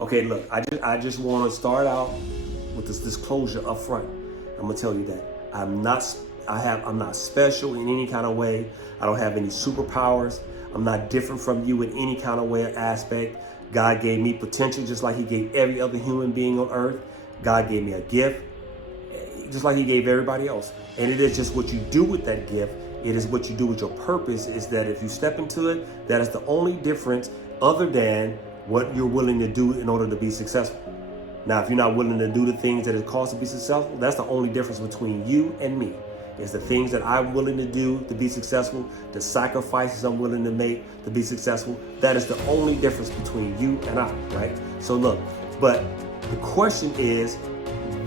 Okay, look, I just want to start out with this disclosure up front. I'm gonna tell you that I'm not special in any kind of way. I don't have any superpowers. I'm not different from you in any kind of way or aspect. God gave me potential just like he gave every other human being on earth. God gave me a gift just like he gave everybody else. And it is just what you do with that gift. It is what you do with your purpose, is that if you step into it, that is the only difference other than what you're willing to do in order to be successful. Now, if you're not willing to do the things that it costs to be successful, that's the only difference between you and me. Is the things that I'm willing to do to be successful, the sacrifices I'm willing to make to be successful. That is the only difference between you and I, right? So look, but the question is,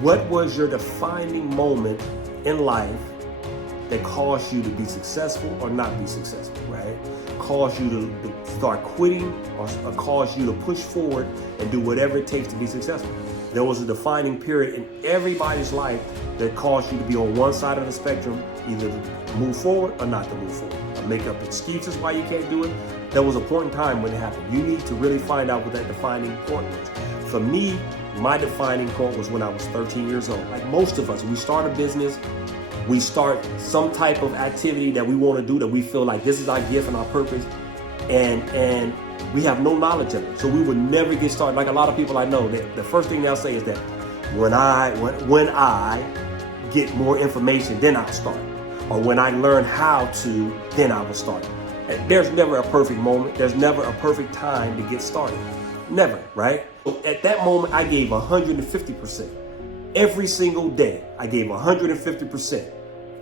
what was your defining moment in life that caused you to be successful or not be successful, right? Caused you to start quitting or caused you to push forward and do whatever it takes to be successful. There was a defining period in everybody's life that caused you to be on one side of the spectrum, either to move forward or not to move forward, or make up excuses why you can't do it. There was a point in time when it happened. You need to really find out what that defining point was. For me, my defining point was when I was 13 years old. Like most of us, we start a business, we start some type of activity that we want to do, that we feel like this is our gift and our purpose, and we have no knowledge of it. So we would never get started. Like a lot of people I know, the first thing they'll say is that when I get more information, then I'll start. Or when I learn how to, then I will start. And there's never a perfect moment. There's never a perfect time to get started. Never, right? So at that moment, I gave 150%. Every single day, I gave 150%.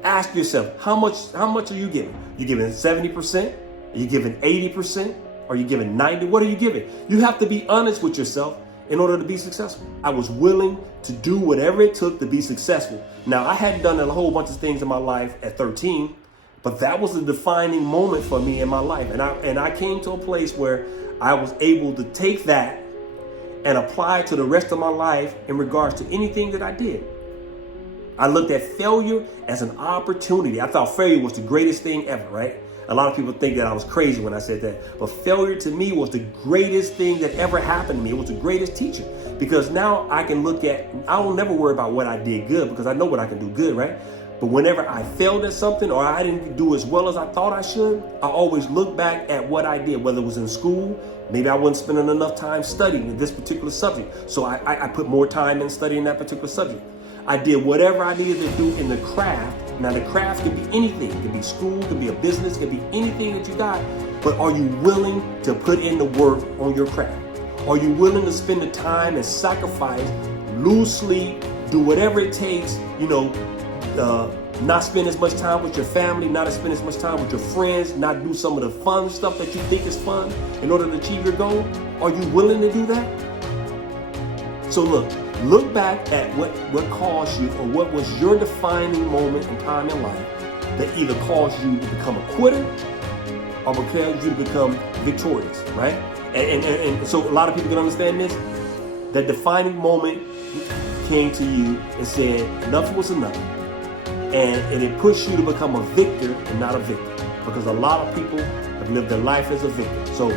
Ask yourself, how much are you giving? You giving 70%? Are you giving 80%? Are you giving 90%? What are you giving? You have to be honest with yourself in order to be successful. I was willing to do whatever it took to be successful. Now, I hadn't done a whole bunch of things in my life at 13, but that was a defining moment for me in my life. And I came to a place where I was able to take that and apply it to the rest of my life in regards to anything that I did. I looked at failure as an opportunity. I thought failure was the greatest thing ever, right? A lot of people think that I was crazy when I said that. But failure to me was the greatest thing that ever happened to me. It was the greatest teacher. Because now I can look at, I don't never worry about what I did good because I know what I can do good, right? But whenever I failed at something or I didn't do as well as I thought I should, I always look back at what I did, whether it was in school. Maybe I wasn't spending enough time studying this particular subject. So I put more time in studying that particular subject. I did whatever I needed to do in the craft. Now the craft could be anything. It could be school, it could be a business, it could be anything that you got. But are you willing to put in the work on your craft? Are you willing to spend the time and sacrifice, lose sleep, do whatever it takes, not spend as much time with your family, not spend as much time with your friends, not do some of the fun stuff that you think is fun in order to achieve your goal? Are you willing to do that? So look back at what caused you, or what was your defining moment in time in life that either caused you to become a quitter or caused you to become victorious, right? And so a lot of people can understand this. That defining moment came to you and said enough was enough. And it pushed you to become a victor and not a victim. Because a lot of people have lived their life as a victim. So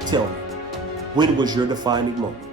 tell me, when was your defining moment?